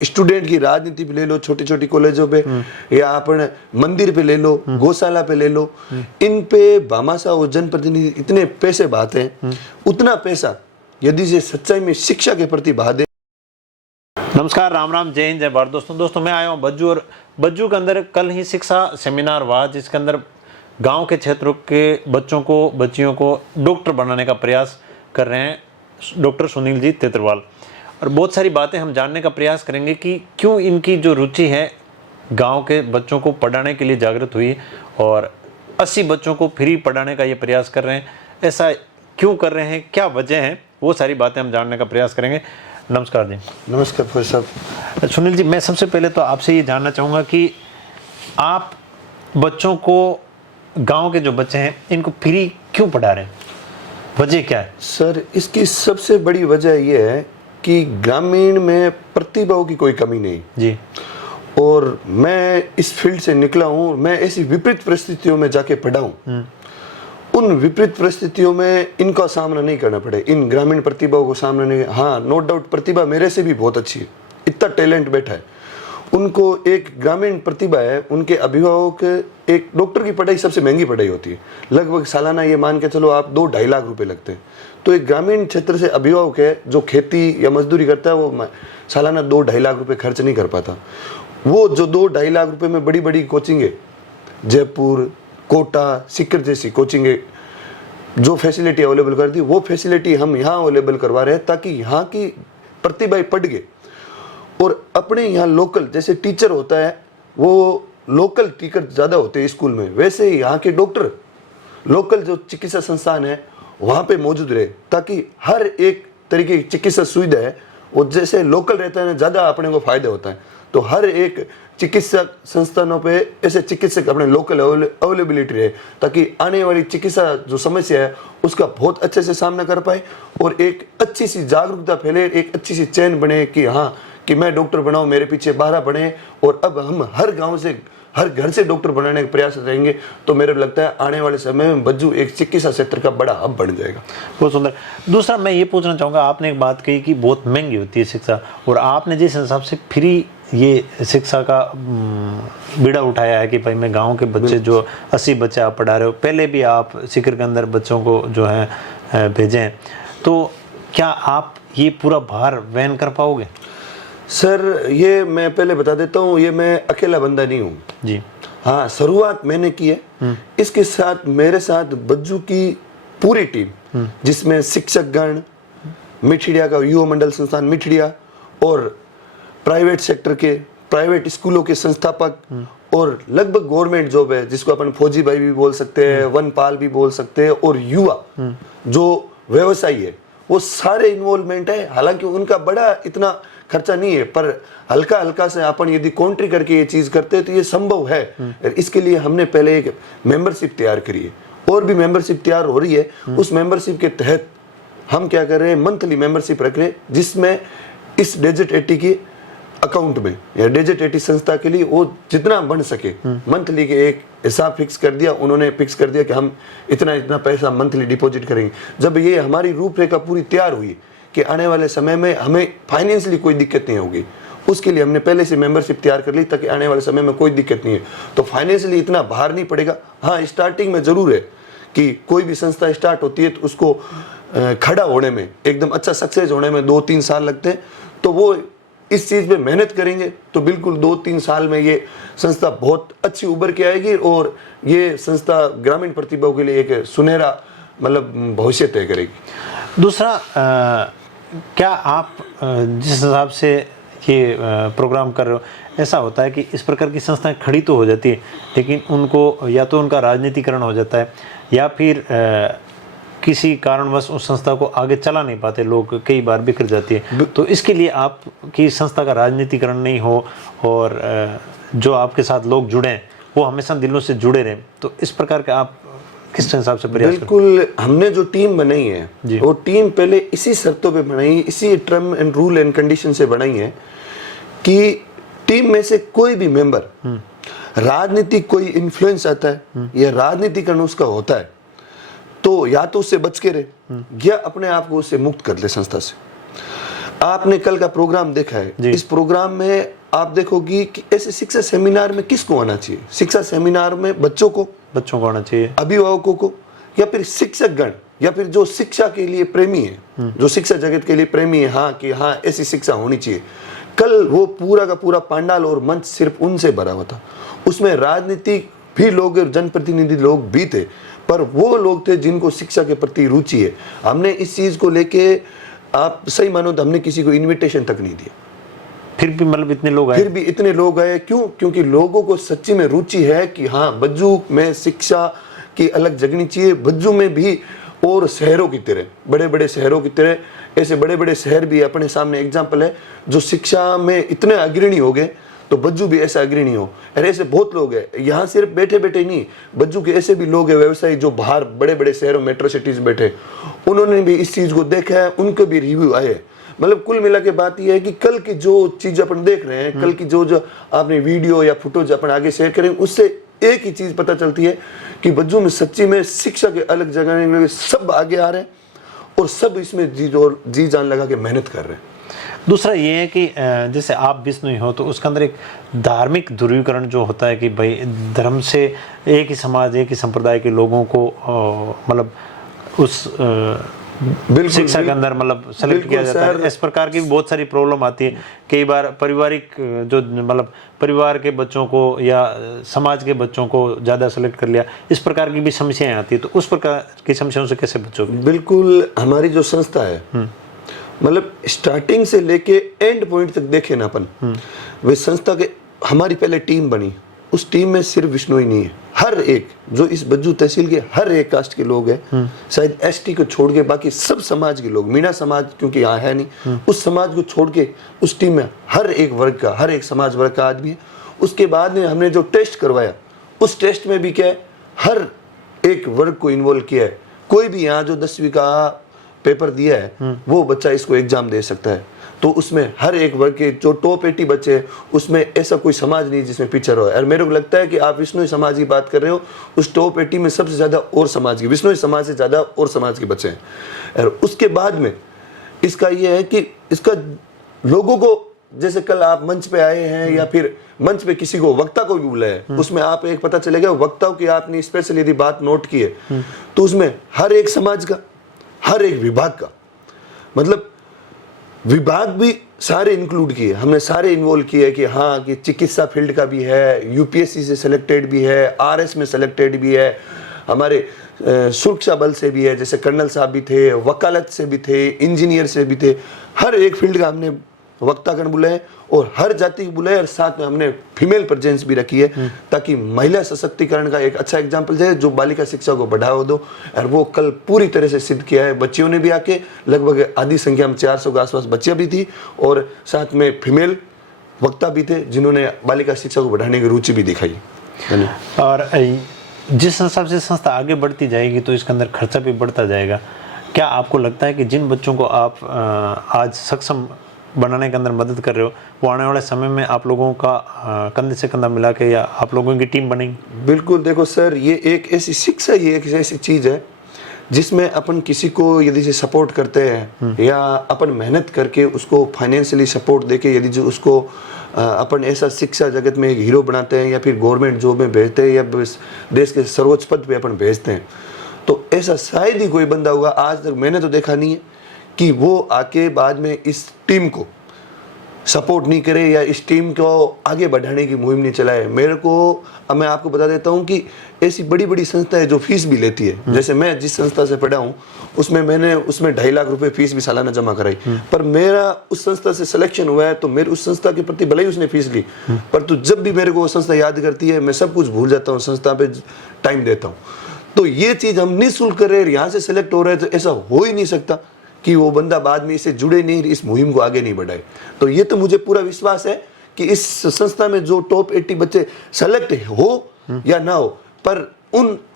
Student की राजनीति पे ले लो, छोटी छोटी कॉलेजों पे, या अपन मंदिर पे ले लो, गौशाला पे ले लो, इन पे भामाशाह और जनप्रतिनिधि इतने पैसे बहाते हैं, उतना पैसा यदि से सच्चाई में शिक्षा के प्रति बहा दे। नमस्कार, राम राम, जय हिंद, जय भारत। दोस्तों मैं आया हूँ बज्जू, और बज्जू के अंदर कल ही शिक्षा सेमिनार हुआ, जिसके अंदर गांव के क्षेत्रों के बच्चों को, बच्चियों को डॉक्टर बनाने का प्रयास कर रहे हैं डॉक्टर सुनील जी तेतरवाल। और बहुत सारी बातें हम जानने का प्रयास करेंगे कि क्यों इनकी जो रुचि है गांव के बच्चों को पढ़ाने के लिए जागृत हुई, और 80 बच्चों को फ्री पढ़ाने का ये प्रयास कर रहे हैं। ऐसा क्यों कर रहे हैं, क्या वजह है, वो सारी बातें हम जानने का प्रयास करेंगे। नमस्कार जी। नमस्कार प्रोफेसर साहब। सुनील जी, मैं सबसे पहले तो आपसे ये जानना चाहूँगा कि आप बच्चों को, गांव के जो बच्चे हैं, इनको फ्री क्यों पढ़ा रहे हैं, वजह क्या है? सर, इसकी सबसे बड़ी वजह यह है कि ग्रामीण में प्रतिभाओं की कोई कमी नहीं जी, और मैं इस फील्ड से निकला हूँ। मैं ऐसी विपरीत परिस्थितियों में जाके पढ़ा हूँ, उन विपरीत परिस्थितियों में इनका सामना नहीं करना पड़े, इन ग्रामीण प्रतिभाओं को सामना नहीं। हाँ, नो डाउट प्रतिभा मेरे से भी बहुत अच्छी है, इतना टैलेंट बैठा है उनको। एक ग्रामीण प्रतिभा है, उनके अभिभावक, एक डॉक्टर की पढ़ाई सबसे महंगी पढ़ाई होती है, लगभग सालाना ये मान के चलो आप 2-2.5 लाख रुपए लगते हैं। तो एक ग्रामीण क्षेत्र से अभिभावक है जो खेती या मजदूरी करता है, वो सालाना 2-2.5 लाख रुपए खर्च नहीं कर पाता। वो जो 2-2.5 लाख रुपए में बड़ी बड़ी कोचिंग है, जयपुर, कोटा, सीकर जैसी कोचिंग है, जो फैसिलिटी अवेलेबल कर दी, वो फैसिलिटी हम यहाँ अवेलेबल करवा रहे हैं ताकि यहाँ की प्रतिभाएं पढ़ गए। और अपने यहाँ लोकल जैसे टीचर होता है, वो लोकल टीचर ज़्यादा होते हैं स्कूल में, वैसे यहाँ के डॉक्टर लोकल जो चिकित्सा संस्थान है वहाँ पे मौजूद रहे, ताकि हर एक तरीके की चिकित्सा सुविधा है वो जैसे लोकल रहता है ना, ज़्यादा अपने को फायदा होता है। तो हर एक चिकित्सा संस्थानों पे ऐसे चिकित्सक अपने लोकल अवेलेबिलिटी रहे, ताकि आने वाली चिकित्सा जो समस्या है उसका बहुत अच्छे से सामना कर पाए, और एक अच्छी सी जागरूकता फैले, एक अच्छी सी चैन बने कि हाँ कि मैं डॉक्टर बनाऊं, मेरे पीछे 12 बने, और अब हम हर गांव से, हर घर से डॉक्टर बनाने का प्रयास रहेंगे। तो मेरे लगता है आने वाले समय में बज्जू एक चिकित्सा क्षेत्र का बड़ा हब बन जाएगा। बहुत सुंदर। दूसरा मैं ये पूछना चाहूँगा, आपने एक बात कही कि बहुत महंगी होती है शिक्षा, और आपने जिस हिसाब से फ्री ये शिक्षा का बीड़ा उठाया है कि भाई मैं गांव के बच्चे, जो 80 बच्चे आप पढ़ा रहे हो, पहले भी आप सीकर के अंदर बच्चों को जो है भेजे हैं, तो क्या आप ये पूरा भार वहन कर पाओगे? सर, ये मैं पहले बता देता हूँ, ये मैं अकेला बंदा नहीं हूँ जी। हाँ, शुरुआत मैंने की है, इसके साथ मेरे साथ बज्जू की पूरी टीम, जिसमें शिक्षकगण, मिठड़िया का युवा मंडल संस्थान मिठड़िया, और प्राइवेट सेक्टर के, प्राइवेट स्कूलों के संस्थापक, और लगभग गवर्नमेंट जॉब है जिसको अपन फौजी भाई भी बोल सकते हैं, वनपाल भी बोल सकते हैं, और युवा जो व्यवसायी है, वो सारे इन्वॉल्वमेंट है। हालांकि उनका बड़ा इतना खर्चा नहीं है, पर हल्का हल्का से अपन यदि कॉन्ट्री करके ये चीज करते हैं तो ये संभव है। इसके लिए हमने पहले एक मेंबरशिप तैयार करी है, और भी मेंबरशिप तैयार हो रही है। उस मेंबरशिप के तहत हम क्या कर रहे हैं, मंथली मेंबरशिप रख रहे हैं, जिसमें इस डेजर्ट एटी की अकाउंट में या डेजर्ट एटी संस्था के लिए वो जितना बन सके मंथली के एक हिसाब फिक्स कर दिया, उन्होंने फिक्स कर दिया कि हम इतना इतना पैसा मंथली डिपॉजिट करेंगे। जब ये हमारी रूपरेखा पूरी तैयार हुई कि आने वाले समय में हमें फाइनेंशियली कोई दिक्कत नहीं होगी, उसके लिए हमने पहले से मेंबरशिप तैयार कर ली ताकि आने वाले समय में कोई दिक्कत नहीं है, तो फाइनेंशियली इतना भार नहीं पड़ेगा। हाँ, स्टार्टिंग में जरूर है कि कोई भी संस्था स्टार्ट होती है तो उसको खड़ा होने में, एकदम अच्छा सक्सेस होने में 2-3 साल लगते हैं। तो वो इस चीज पे मेहनत करेंगे तो बिल्कुल 2-3 साल में ये संस्था बहुत अच्छी उभर के आएगी, और ये संस्था ग्रामीण प्रतिभाओं के लिए एक सुनहरा मतलब भविष्य तय करेगी। दूसरा, क्या आप जिस हिसाब से ये प्रोग्राम कर रहे हो, ऐसा होता है कि इस प्रकार की संस्थाएं खड़ी तो हो जाती है, लेकिन उनको या तो उनका राजनीतिकरण हो जाता है, या फिर किसी कारणवश उस संस्था को आगे चला नहीं पाते लोग, कई बार बिखर जाती है। तो इसके लिए आपकी संस्था का राजनीतिकरण नहीं हो, और जो आपके साथ लोग जुड़े वो हमेशा दिलों से जुड़े रहें, तो इस प्रकार का आप किस हिसाब से प्रयास? बिल्कुल, हमने जो टीम बनाई है वो टीम पहले इसी शर्तों पे बनाई, इसी term and rule and condition से बनाई है कि टीम में से कोई भी मेंबर राजनीति कोई इन्फ्लुएंस आता है या राजनीतिकरण उसका होता है तो या तो उससे बच के रहे या अपने आप को उससे मुक्त कर ले संस्था से। आपने कल का प्रोग्राम देखा जी। है, इस प्रोग्राम में आप देखोगी कि ऐसे शिक्षा सेमिनार में किसको आना चाहिए? शिक्षा सेमिनार में बच्चों को होना चाहिए, अभिभावकों को, या फिर शिक्षक गण, या फिर जो शिक्षा के लिए प्रेमी है, जो शिक्षा जगत के लिए प्रेमी है, हाँ कि हाँ ऐसी शिक्षा होनी चाहिए। कल वो पूरा का पूरा पांडाल और मंच सिर्फ उनसे भरा हुआ था। उसमें राजनीतिक भी लोग और जनप्रतिनिधि लोग भी थे, पर वो लोग थे जिनको शिक्षा के प्रति रुचि है। हमने इस चीज को लेके, आप सही मानो तो हमने किसी को इनविटेशन तक नहीं दिया, फिर भी मतलब इतने लोग आए। फिर भी इतने लोग आए। क्यों? क्योंकि लोगों को सच्ची में रुचि है कि हाँ बज्जू में शिक्षा की अलग जगनी चाहिए। बज्जू में भी और शहरों की तरह, बड़े बड़े शहरों की तरह, ऐसे बड़े बड़े शहर भी अपने सामने एग्जाम्पल है जो शिक्षा में इतने अग्रणी हो गए, तो बज्जू भी ऐसा अग्रणी हो। और ऐसे बहुत लोग हैं यहाँ, सिर्फ बैठे बैठे नहीं, बज्जू के ऐसे भी लोग हैं व्यवसायी जो बाहर बड़े बड़े शहरों मेट्रो सिटीज बैठे, उन्होंने भी इस चीज को देखा है, उनके भी रिव्यू आए। मतलब कुल मिला के बात यह है कि कल की जो चीज अपन देख रहे हैं, कल की जो आपने वीडियो या फोटोज अपन आगे शेयर करें, उससे एक ही चीज पता चलती है कि बज्जू में सच्ची में शिक्षा के अलग जगह में सब आगे आ रहे हैं और सब इसमें जी जान लगा के मेहनत कर रहे हैं। दूसरा ये है कि जैसे आप बिश्नोई हो तो उसके अंदर एक धार्मिक ध्रुवीकरण जो होता है कि भाई धर्म से एक ही समाज, एक ही संप्रदाय के लोगों को मतलब उस शिक्षा के अंदर मतलब सेलेक्ट किया जाता है। इस प्रकार की बहुत सारी प्रॉब्लम आती है। कई बार पारिवारिक जो मतलब परिवार के बच्चों को या समाज के बच्चों को ज़्यादा सेलेक्ट कर लिया, इस प्रकार की भी समस्याएं आती है। तो उस प्रकार की समस्याओं से कैसे बचोगे? बिल्कुल, हमारी जो संस्था है, मतलब स्टार्टिंग से लेके एंड पॉइंट तक देखे ना अपन, वे संस्था के हमारी पहले टीम बनी, उस टीम में सिर्फ बिश्नोई नहीं है, हर एक जो इस बज्जू तहसील के हर एक कास्ट के लोग हैं, शायद एसटी को छोड़ के बाकी सब समाज के लोग, मीणा समाज क्योंकि यहाँ है नहीं, उस समाज को छोड़ के उस टीम में हर एक वर्ग का, हर एक समाज वर्ग का आदमी है। उसके बाद में हमने जो टेस्ट करवाया, उस टेस्ट में भी क्या है, हर एक वर्ग को इन्वॉल्व किया है। कोई भी यहाँ जो 10वीं का पेपर दिया है वो बच्चा इसको एग्जाम दे सकता है। तो उसमें हर एक वर्ग के जो टॉप 80 बच्चे हैं, उसमें ऐसा कोई समाज नहीं जिसमें पीछे रहो। और मेरे को लगता है कि आप बिश्नोई समाज की बात कर रहे हो, उस टॉप 80 में सबसे ज्यादा और समाज के, बिश्नोई समाज से ज्यादा और समाज के बच्चे हैं। और उसके बाद में इसका ये है कि इसका लोगों को, जैसे कल आप मंच पे आए हैं या फिर मंच पे किसी को वक्ता को भी बुलाया, उसमें आप एक पता चलेगा वक्ताओं की आपने स्पेशल यदि बात नोट की है तो उसमें हर एक समाज का, हर एक विभाग का, मतलब विभाग भी सारे इंक्लूड किए, हमने सारे इन्वॉल्व किए कि हाँ कि चिकित्सा फील्ड का भी है, यूपीएससी से सिलेक्टेड भी है, आरएस में सिलेक्टेड भी है, हमारे सुरक्षा बल से भी है, जैसे कर्नल साहब भी थे, वकालत से भी थे, इंजीनियर से भी थे, हर एक फील्ड का हमने वक्तागण बुलाए और हर जाति को बुलाए। और साथ में हमने फीमेल प्रेजेंस भी रखी है ताकि महिला सशक्तिकरण का एक अच्छा एग्जाम्पल जाए, जो बालिका शिक्षा को बढ़ावा दो। और वो कल पूरी तरह से सिद्ध किया है। बच्चियों ने भी आके, लगभग आधी संख्या में 400 के आसपास बच्चियां भी थी और साथ में फीमेल वक्ता भी थे जिन्होंने बालिका शिक्षा को बढ़ाने की रुचि भी दिखाई। और जिस हिसाब से संस्था आगे बढ़ती जाएगी तो इसके अंदर खर्चा भी बढ़ता जाएगा। क्या आपको लगता है कि जिन बच्चों को आप आज सक्षम बनाने के अंदर मदद कर रहे हो, वो आने वाले समय में आप लोगों का कंधे से कंधा मिला के या आप लोगों की टीम बनेगी? बिल्कुल, देखो सर, ये एक ऐसी शिक्षा, ये एक ऐसी चीज है जिसमें अपन किसी को यदि से सपोर्ट करते हैं या अपन मेहनत करके उसको फाइनेंशियली सपोर्ट देके यदि जो उसको अपन ऐसा शिक्षा जगत में एक हीरो बनाते हैं या फिर गवर्नमेंट जॉब में भेजते हैं या देश के सर्वोच्च पद पे अपन भेजते हैं, तो ऐसा शायद ही कोई बंदा होगा, आज तक मैंने तो देखा नहीं है कि वो आके बाद में इस टीम को सपोर्ट नहीं करे या इस टीम को आगे बढ़ाने की मुहिम नहीं चलाए। मेरे को, अब मैं आपको बता देता हूँ कि ऐसी बड़ी बड़ी संस्थाएं जो फीस भी लेती है, जैसे मैं जिस संस्था से पढ़ा हूँ मैंने उसमें 2.5 लाख रुपए फीस भी सालाना जमा कराई, पर मेरा उस संस्था से सिलेक्शन हुआ है तो मेरे उस संस्था के प्रति भले ही उसने फीस ली, पर तो जब भी मेरे को वो संस्था याद करती है मैं सब कुछ भूल जाता हूँ, संस्था पे टाइम देता हूँ। तो ये चीज हम निःशुल्क कर रहे हैं, यहाँ से सिलेक्ट हो रहे हैं, तो ऐसा हो ही नहीं सकता कि वो बंदा बाद में इससे जुड़े नहीं, इस मुहिम को आगे नहीं बढ़ाए। तो ये तो मुझे पूरा विश्वास है कि इस संस्था में जो टॉप 80 बच्चे सेलेक्ट हो या ना हो, पर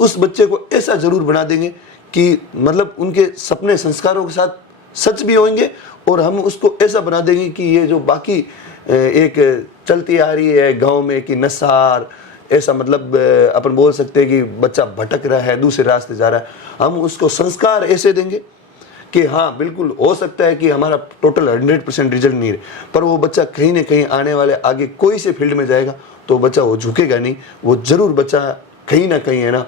उस बच्चे को ऐसा जरूर बना देंगे कि मतलब उनके सपने संस्कारों के साथ सच भी होंगे और हम उसको ऐसा बना देंगे कि ये जो बाकी एक चलती आ रही है गाँव में कि नशार, ऐसा मतलब अपन बोल सकते हैं कि बच्चा भटक रहा है, दूसरे रास्ते जा रहा है, हम उसको संस्कार ऐसे देंगे कि हाँ बिल्कुल हो सकता है कि हमारा टोटल 100% रिजल्ट नहीं है, पर वो बच्चा कहीं ना कहीं आने वाले आगे कोई से फील्ड में जाएगा तो बच्चा वो झुकेगा नहीं, वो जरूर बच्चा कहीं ना कहीं है ना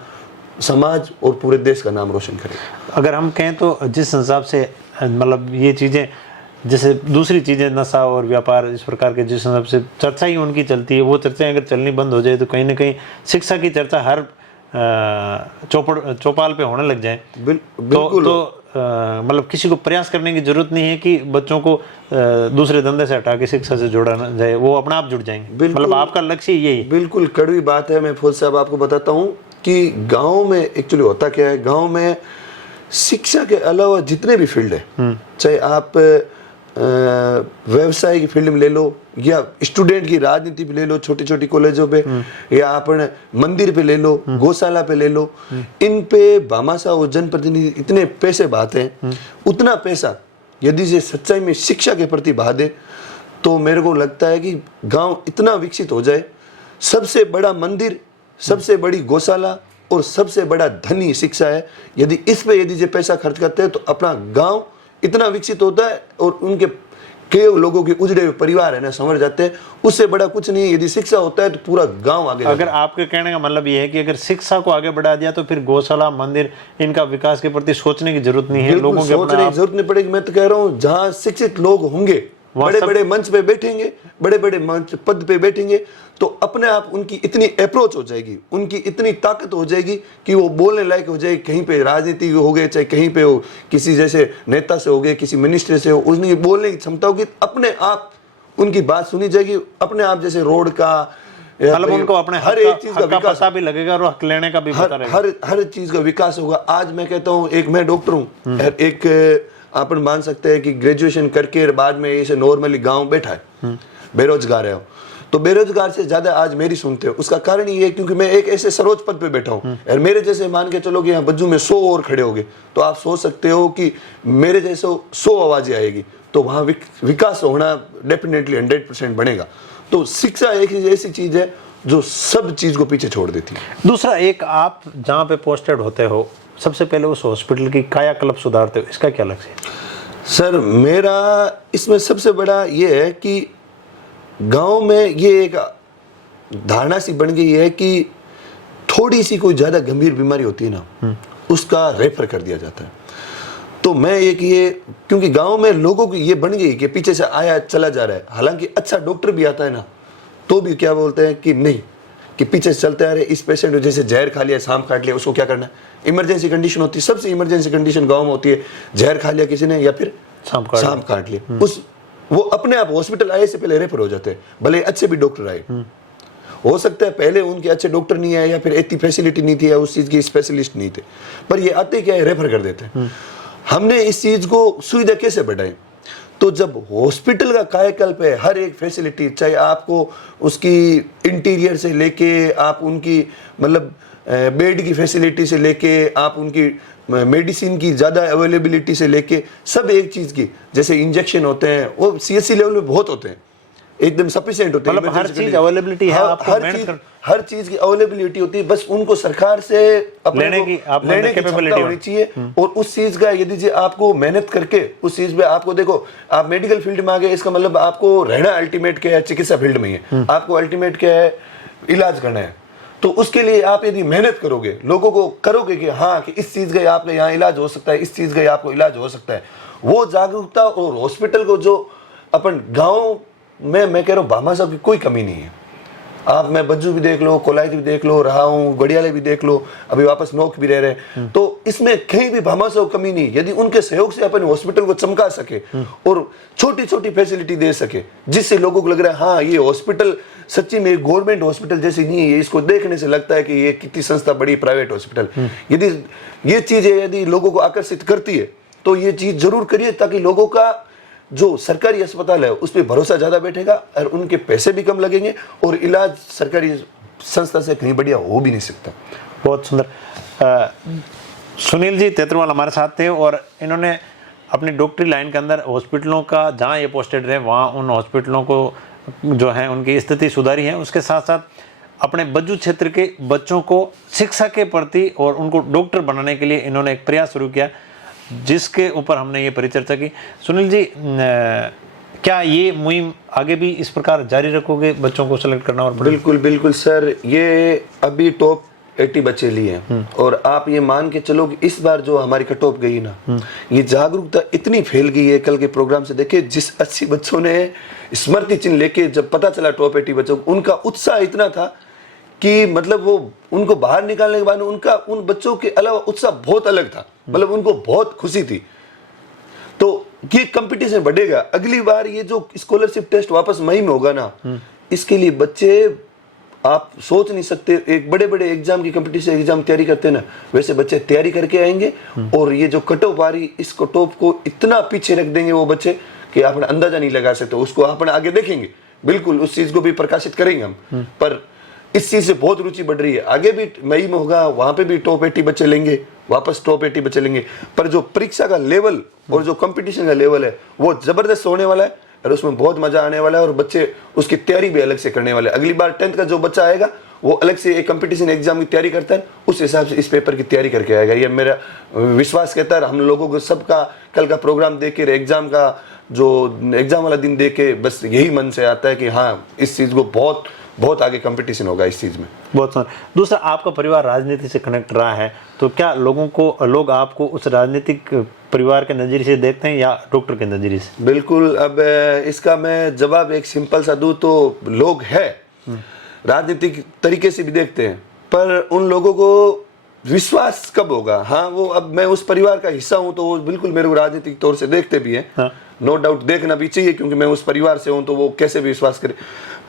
समाज और पूरे देश का नाम रोशन करेगा। अगर हम कहें तो जिस हिसाब से मतलब ये चीज़ें जैसे दूसरी चीज़ें नशा और व्यापार इस प्रकार के जिस हिसाब से चर्चा ही उनकी चलती है, वो चर्चाएं अगर चलनी बंद हो जाए तो कहीं ना कहीं शिक्षा की चर्चा हर चौपाल पे होने लग जाए। बिल्कुल तो मतलब किसी को प्रयास करने की जरूरत नहीं है कि बच्चों को दूसरे धंधे से हटा के शिक्षा से जोड़ा ना जाए, वो अपने आप जुड़ जाएंगे। मतलब आपका लक्ष्य यही है। बिल्कुल कड़वी बात है। मैं फौज साहब आपको बताता हूँ कि गांव में एक्चुअली होता क्या है, गांव में शिक्षा के अलावा जितने भी फील्ड है, चाहे आप व्यवसाय की फील्ड में ले लो या स्टूडेंट की राजनीति पे ले लो, छोटी छोटी कॉलेजों पे या अपन मंदिर पे ले लो, गौशाला पे ले लो, इन पे भामाशाह और जनप्रतिनिधि इतने पैसे बहाते हैं। उतना पैसा यदि से सच्चाई में शिक्षा के प्रति बहा दे तो मेरे को लगता है कि गांव इतना विकसित हो जाए। सबसे बड़ा मंदिर, सबसे बड़ी गौशाला और सबसे बड़ा धनी शिक्षा है। यदि इस पे यदि जो पैसा खर्च करते हैं तो अपना गांव इतना विकसित होता है और उनके कई लोगों के उजड़े हुए परिवार है ना संवर जाते हैं। उससे बड़ा कुछ नहीं। यदि शिक्षा होता है तो पूरा गांव आगे। अगर आपके कहने का मतलब ये है कि अगर शिक्षा को आगे बढ़ा दिया तो फिर गौशाला, मंदिर, इनका विकास के प्रति सोचने की जरूरत नहीं है। लोगों के सोचने की जरूरत नहीं पड़ेगी। मैं तो कह रहा हूँ जहाँ शिक्षित लोग होंगे, बड़े बड़े मंच पे बैठेंगे, बड़े बड़े मंच पद पे बैठेंगे तो अपने आप उनकी इतनी अप्रोच हो जाएगी, उनकी इतनी ताकत हो जाएगी कि वो बोलने लायक हो जाएगी। कहीं पे राजनीति हो गए, चाहे कहीं पे हो किसी जैसे नेता से हो गए, किसी मिनिस्टर से हो, उनकी बोलने की क्षमता होगी, अपने आप उनकी बात सुनी जाएगी। अपने आप जैसे रोड का मतलब उनको अपने हर एक चीज का विकास भी लगेगा और हक लेने का भी पता रहेगा। हर चीज का विकास होगा। आज मैं कहता हूँ, एक मैं डॉक्टर हूँ, एक अपन मान सकते हैं कि ग्रेजुएशन करके बाद में ऐसे नॉर्मली गांव बैठा है, बेरोजगार है, तो बेरोजगार से ज्यादा आज मेरी सुनते हो। उसका कारण ये है क्योंकि मैं एक ऐसे सर्वोच्च पद पे बैठा हूँ और मेरे जैसे मान के चलो कि यहाँ बज्जू में 100 और खड़े होंगे तो आप सोच सकते हो कि मेरे जैसे 100 आवाजें आएगी तो वहाँ विकास होना डेफिनेटली 100% बनेगा। तो शिक्षा एक ऐसी चीज है जो सब चीज को पीछे छोड़ देती है। दूसरा, एक आप जहाँ पे पोस्टेड होते हो सबसे पहले उस हॉस्पिटल की कायाकल्प सुधारते हो, इसका क्या लक्ष्य है? सर मेरा इसमें सबसे बड़ा ये है कि गांव में ये एक धारणा सी बन गई है कि थोड़ी सी कोई ज्यादा गंभीर बीमारी होती है ना, उसका रेफर कर दिया जाता है। तो मैं एक ये क्योंकि गांव में लोगों की ये बन गई कि पीछे से आया चला जा रहा है, हालांकि अच्छा डॉक्टर भी आता है ना तो भी क्या बोलते हैं कि नहीं, कि पीछे से चलते आ रहे इस पेशेंट जैसे जहर खा लिया, सांप काट लिया, उसको क्या करना है। इमरजेंसी कंडीशन होती है, सबसे इमरजेंसी कंडीशन गांव में होती है, जहर खा लिया किसी ने या फिर सांप काट लिया, उस वो अपने आप हॉस्पिटल आए से पहले रेफर हो जाते हैं, भले अच्छे भी डॉक्टर आए। हो सकता है पहले उनके अच्छे डॉक्टर नहीं आए या फिर इतनी फैसिलिटी नहीं थी या उस चीज की स्पेशलिस्ट नहीं थे, पर ये आते क्या है रेफर कर देते हैं। हमने इस चीज को सुविधा कैसे बढ़ाई? तो जब हॉस्पिटल का कायाकल्प है, हर एक फैसिलिटी, चाहे आपको उसकी इंटीरियर से लेके आप उनकी मतलब बेड की फैसिलिटी से लेके आप उनकी मेडिसिन की ज़्यादा अवेलेबिलिटी से लेके सब एक चीज़ की, जैसे इंजेक्शन होते हैं वो सीएससी लेवल में बहुत होते हैं, एकदम सफिशिएंट होते हैं। मतलब हर चीज अवेलेबिलिटी है, आपको हर चीज की अवेलेबिलिटी होती है, बस उनको सरकार से लेने की क्षमता होनी चाहिए। और उस चीज का यदि आपको मेहनत करके उस चीज में आपको देखो, आप मेडिकल फील्ड में आ गए, इसका मतलब आपको रहना अल्टीमेट क्या है, चिकित्सा फील्ड में ही है, आपको अल्टीमेट क्या है, इलाज करना है। तो उसके लिए आप यदि मेहनत करोगे, लोगों को करोगे कि हाँ कि इस चीज का आपका यहाँ इलाज हो सकता है, इस चीज का आपको इलाज हो सकता है, वो जागरूकता और हॉस्पिटल को जो अपन गाँव में, मैं कह रहा हूँ भामाशाह की कोई कमी नहीं है। आप मैं बज्जू भी देख लो, कोलायत भी देख लो, रहा हूँ गढ़ियाले भी देख लो, अभी वापस नोक भी रह रहे हैं, तो इसमें कहीं भी भामाशाह कमी नहीं। यदि उनके सहयोग से अपन हॉस्पिटल को चमका सके और छोटी छोटी फैसिलिटी दे सके जिससे लोगों को लग रहा है हाँ ये हॉस्पिटल सच्ची में गवर्नमेंट हॉस्पिटल जैसी नहीं है, इसको देखने से लगता है कि ये कितनी संस्था बड़ी प्राइवेट हॉस्पिटल। यदि ये चीजें यदि लोगों को आकर्षित करती है तो ये चीज जरूर करिए, ताकि लोगों का जो सरकारी अस्पताल है उस पर भरोसा ज्यादा बैठेगा और उनके पैसे भी कम लगेंगे और इलाज सरकारी संस्था से कहीं बढ़िया हो भी नहीं सकता। बहुत सुंदर। सुनील जी तेतरवाल हमारे साथ थे और इन्होंने अपनी डॉक्टरी लाइन के अंदर हॉस्पिटलों का जहाँ ये पोस्टेड रहे वहाँ उन हॉस्पिटलों को जो है उनकी स्थिति सुधारी है। उसके साथ साथ अपने बज्जू क्षेत्र के बच्चों को शिक्षा के प्रति और उनको डॉक्टर बनाने के लिए इन्होंने एक प्रयास शुरू किया। जिसके ऊपर हमने ये परिचर्चा की। सुनील जी, क्या ये मुहिम आगे भी इस प्रकार जारी रखोगे, बच्चों को सेलेक्ट करना? और बिल्कुल बिल्कुल सर, ये अभी टॉप 80 बच्चे लिए हैं और आप ये मान के चलो कि इस बार जो हमारी कट ऑफ गई ना, ये जागरूकता इतनी फैल गई है। कल के प्रोग्राम से देखिए, जिस 80 बच्चों ने स्मृति चिन्ह लेके जब पता चला टॉप 80 बच्चों, उनका उत्साह इतना था कि मतलब वो उनको बाहर निकालने के बाद उनका उन बच्चों के अलावा उत्साह बहुत अलग था, मतलब उनको बहुत खुशी थी। तो ये कंपटीशन बढ़ेगा। अगली बार ये जो स्कॉलरशिप टेस्ट वापस मई में होगा ना, इसके लिए बच्चे आप सोच नहीं सकते, एक बड़े बड़े एग्जाम की कंपटीशन एग्जाम तैयारी करते हैं ना, वैसे बच्चे तैयारी करके आएंगे और ये जो कट ऑफ आ रही, इस कट ऑफ को इतना पीछे रख देंगे वो बच्चे कि आप अंदाजा नहीं लगा सकते। उसको आप आगे देखेंगे, बिल्कुल उस चीज को भी प्रकाशित करेंगे हम, पर इस चीज से बहुत रुचि बढ़ रही है। आगे भी मई में होगा, वहां पे भी टॉप 80 बच्चे लेंगे, वापस टॉप 80 बच्चे लेंगे। पर जो परीक्षा का लेवल और जो कंपटीशन का लेवल है वो जबरदस्त होने वाला है और उसमें बहुत मजा आने वाला है और बच्चे उसकी तैयारी भी अलग से करने वाले हैं। अगली बार 10th का जो बच्चा आएगा वो अलग से एक कंपटीशन एग्जाम की तैयारी करता है, उस हिसाब से इस पेपर की तैयारी करके आएगा। ये मेरा विश्वास कहता है। हम लोगों को सबका कल का प्रोग्राम देख के, एग्जाम का जो एग्जाम वाला दिन देख के बस यही मन से आता है कि हाँ, इस चीज को बहुत बहुत आगे कंपटीशन होगा इस चीज में। बहुत सुंदर। दूसरा, आपका परिवार राजनीति से कनेक्ट रहा है, तो क्या लोग आपको उस राजनीतिक परिवार के नजरिए से देखते हैं या डॉक्टर के नजरिए से? बिल्कुल। अब इसका मैं जवाब एक सिंपल सा दूं तो लोग है राजनीतिक तरीके से भी देखते हैं, पर उन लोगों को विश्वास कब होगा? हाँ, वो अब मैं उस परिवार का हिस्सा हूं तो वो बिल्कुल मेरे को राजनीतिक तौर से देखते भी हैं। हाँ। नो डाउट देखना भी चाहिए, क्योंकि मैं उस परिवार से हूं तो वो कैसे भी विश्वास करे।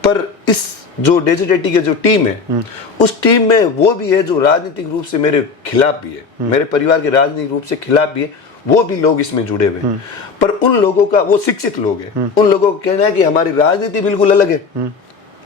पर इस जो डेजिटेटी की जो टीम है, उस टीम में वो भी है जो राजनीतिक रूप से मेरे खिलाफ भी है, मेरे परिवार के राजनीतिक रूप से खिलाफ भी है, वो भी लोग इसमें जुड़े हुए हैं। पर उन लोगों का, वो शिक्षित लोग हैं, उन लोगों का कहना है कि हमारी राजनीति बिल्कुल अलग है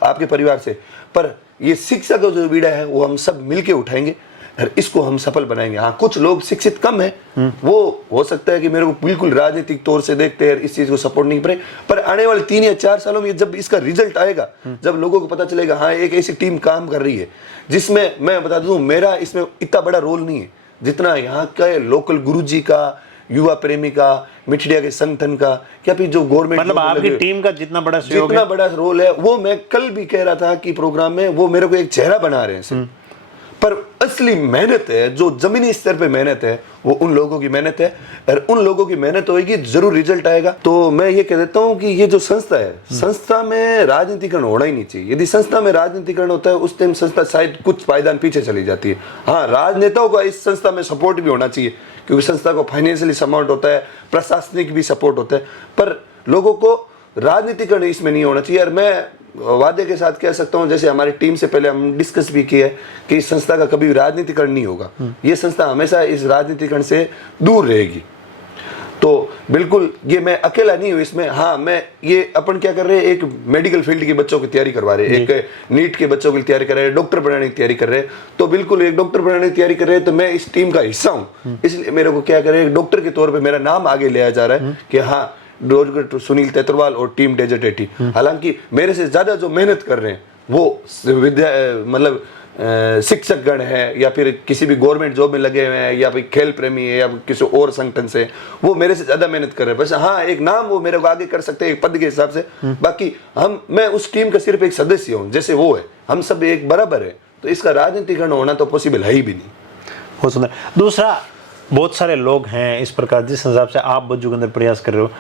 आपके परिवार से, पर ये शिक्षा का जो बीड़ा है वो हम सब मिलके उठाएंगे और इसको हम सफल बनाएंगे। हाँ, कुछ लोग शिक्षित कम है, वो हो सकता है कि मेरे को बिल्कुल राजनीतिक तौर से देखते हैं, इस चीज को सपोर्ट नहीं करे। पर आने वाले 3 या 4 सालों में जब इसका रिजल्ट आएगा, जब लोगों को पता चलेगा हाँ एक ऐसी टीम काम कर रही है जिसमें, मैं बता दूं, मेरा इसमें इतना बड़ा रोल नहीं है जितना यहाँ के लोकल गुरुजी का, युवा प्रेमी का, मिठड़िया के संगठन का, क्या फिर जो गवर्नमेंट, मतलब आपकी टीम का जितना बड़ा सहयोग जितना बड़ा रोल है, वो मैं कल भी कह रहा था कि प्रोग्राम में वो मेरे को एक चेहरा बना रहे हैं। पर असली मेहनत है, जो जमीनी स्तर पे मेहनत है, वो उन लोगों की मेहनत है और उन लोगों की मेहनत होगी, जरूर रिजल्ट आएगा। तो मैं ये कह देता हूँ कि ये जो संस्था है, संस्था में राजनीतिकरण होना ही नहीं चाहिए। यदि संस्था में राजनीतिकरण होता है उस टाइम संस्था शायद कुछ पायदान पीछे चली जाती है। हाँ, राजनेताओं का इस संस्था में सपोर्ट भी होना चाहिए, क्योंकि संस्था को फाइनेंशियली सपोर्ट होता है, प्रशासनिक भी सपोर्ट होता है, पर लोगों को राजनीतिकरण इसमें नहीं होना चाहिए। और मैं वादे के साथ कह सकता हूं, जैसे हमारी टीम से पहले हम डिस्कस भी किया है कि इस संस्था का कभी राजनीतिकरण नहीं होगा, ये संस्था हमेशा इस राजनीतिकरण से दूर रहेगी। तो बिल्कुल ये मैं अकेला नहीं हूं इसमें। हाँ, मैं ये अपन क्या कर रहे हैं, एक मेडिकल फील्ड के बच्चों की तैयारी करवा रहे हैं, एक नीट के बच्चों की तैयारी कर रहे हैं, डॉक्टर बनाने की तैयारी कर रहे हैं। तो बिल्कुल एक डॉक्टर बनाने की तैयारी कर रहे हैं तो मैं इस टीम का हिस्सा हूं, इसलिए मेरे को क्या करे, डॉक्टर के तौर पर मेरा नाम आगे लिया जा रहा है कि हाँ, डॉक्टर सुनील तेतरवाल और टीम डेजर्टेटी। हालांकि मेरे से ज्यादा जो मेहनत कर रहे हैं वो विद्या मतलब शिक्षक गण है, या फिर किसी भी गवर्नमेंट जॉब में लगे हुए हैं, या फिर खेल प्रेमी है, या किसी और संगठन से, वो मेरे से ज्यादा मेहनत कर रहे हैं। बस हाँ, एक नाम वो मेरे को आगे कर सकते हैं एक पद के हिसाब से, बाकी मैं उस टीम का सिर्फ एक सदस्य हूँ, जैसे वो है, हम सब एक बराबर है। तो इसका राजनीतिकरण होना तो पॉसिबल है ही भी नहीं। बहुत सुंदर। दूसरा, बहुत सारे लोग हैं इस प्रकार, जिस हिसाब से आप बज्जू के अंदर प्रयास कर रहे हो,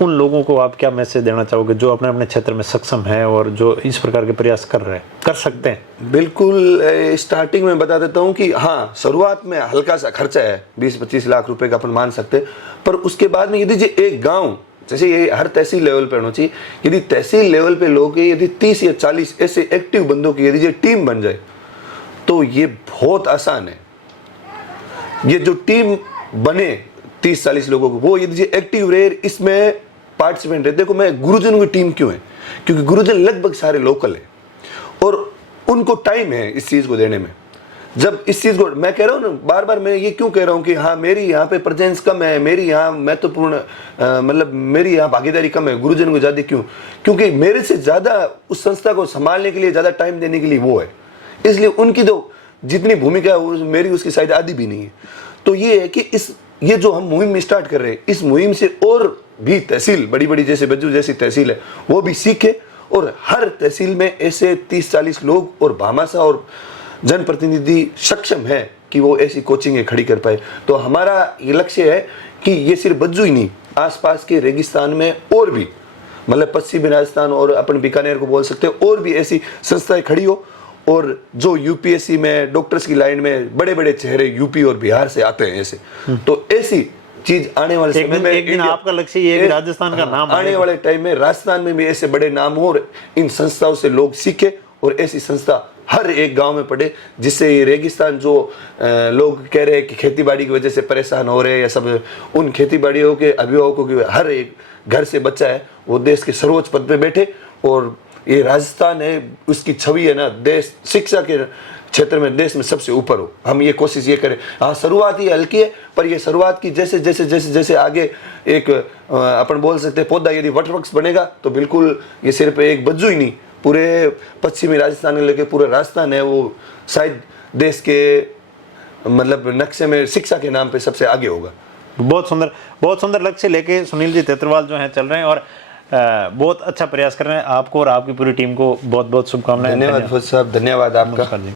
उन लोगों को आप क्या मैसेज देना चाहोगे जो अपने अपने क्षेत्र में सक्षम है और जो इस प्रकार के प्रयास कर सकते हैं? बिल्कुल, स्टार्टिंग में बता देता हूं कि हाँ, शुरुआत में हल्का सा खर्चा है, 20-25 लाख रुपए का अपन मान सकते हैं, पर उसके बाद में यदि एक गांव, जैसे ये हर तहसील लेवल पे होना चाहिए, यदि तहसील लेवल पे लोग यदि 30 या 40 ऐसे एक्टिव बंदों की यदि ये टीम बन जाए तो ये बहुत आसान है। ये जो टीम बने 30-40 लोगों को, वो यदि एक्टिव रहे, इसमें पार्टिसिपेंट रहे। देखो, मैं गुरुजनों की टीम क्यों है, क्योंकि गुरुजन लगभग सारे लोकल है और उनको टाइम है इस चीज को देने में। जब इस चीज को मैं कह रहा हूँ ना, बार बार मैं ये क्यों कह रहा हूँ कि हाँ, मेरी यहाँ पे प्रेजेंस कम है, मेरी यहाँ महत्वपूर्ण मतलब मेरी यहाँ भागीदारी कम है, गुरुजन को ज्यादा क्यों, क्योंकि मेरे से ज्यादा उस संस्था को संभालने के लिए, ज्यादा टाइम देने के लिए वो है, इसलिए उनकी तो जितनी भूमिका है मेरी उसकी शायद आधी भी नहीं है। तो ये है कि इस ये जो हम मुहिम स्टार्ट कर रहे हैं, इस मुहिम से और भी तहसील बड़ी बड़ी जैसे बज्जू जैसी तहसील है वो भी सीखे, और हर तहसील में ऐसे 30-40 लोग और भामाशाह और जनप्रतिनिधि सक्षम है कि वो ऐसी कोचिंगें खड़ी कर पाए। तो हमारा ये लक्ष्य है कि ये सिर्फ बज्जू ही नहीं, आसपास के रेगिस्तान में और भी, मतलब पश्चिमी राजस्थान और अपन बीकानेर को बोल सकते हैं, और भी ऐसी संस्थाएं खड़ी हो, और जो यूपीएससी में डॉक्टर्स की लाइन में बड़े बड़े चेहरे यूपी और बिहार से आते हैं ऐसे, तो ऐसी चीज आने वाले समय में एक दिन आपका लक्ष्य ये है कि राजस्थान का नाम आने वाले टाइम में राजस्थान में भी ऐसे बड़े नाम हो और इन संस्थाओं से लोग सीखे, और ऐसी संस्था हर एक गांव में पड़े, जिससे ये रेगिस्तान जो लोग कह रहे हैं कि खेतीबाड़ी की वजह से परेशान हो रहे हैं या सब, उन खेतीबाड़ियों के अभिभावकों के हर एक घर से बच्चा है वो देश के सर्वोच्च पद पे बैठे, और ये राजस्थान है उसकी छवि है ना देश शिक्षा के क्षेत्र में देश में सबसे ऊपर हो। हम ये कोशिश ये करें। हाँ, शुरुआत ही हल्की है, पर ये शुरुआत की जैसे जैसे जैसे जैसे आगे एक अपन बोल सकते हैं पौधा यदि वटवृक्ष बनेगा, तो बिल्कुल ये सिर्फ एक बज्जू ही नहीं, पूरे पश्चिमी राजस्थान में लेके पूरा राजस्थान है वो शायद देश के मतलब नक्शे में शिक्षा के नाम पे सबसे आगे होगा। बहुत सुंदर लक्ष्य लेके सुनील जी तेतरवाल जो हैं चल रहे हैं, और बहुत अच्छा प्रयास कर रहे हैं। आपको और आपकी पूरी टीम को बहुत बहुत शुभकामनाएं। धन्यवाद साहब, धन्यवाद आपका। नमस्कार जी।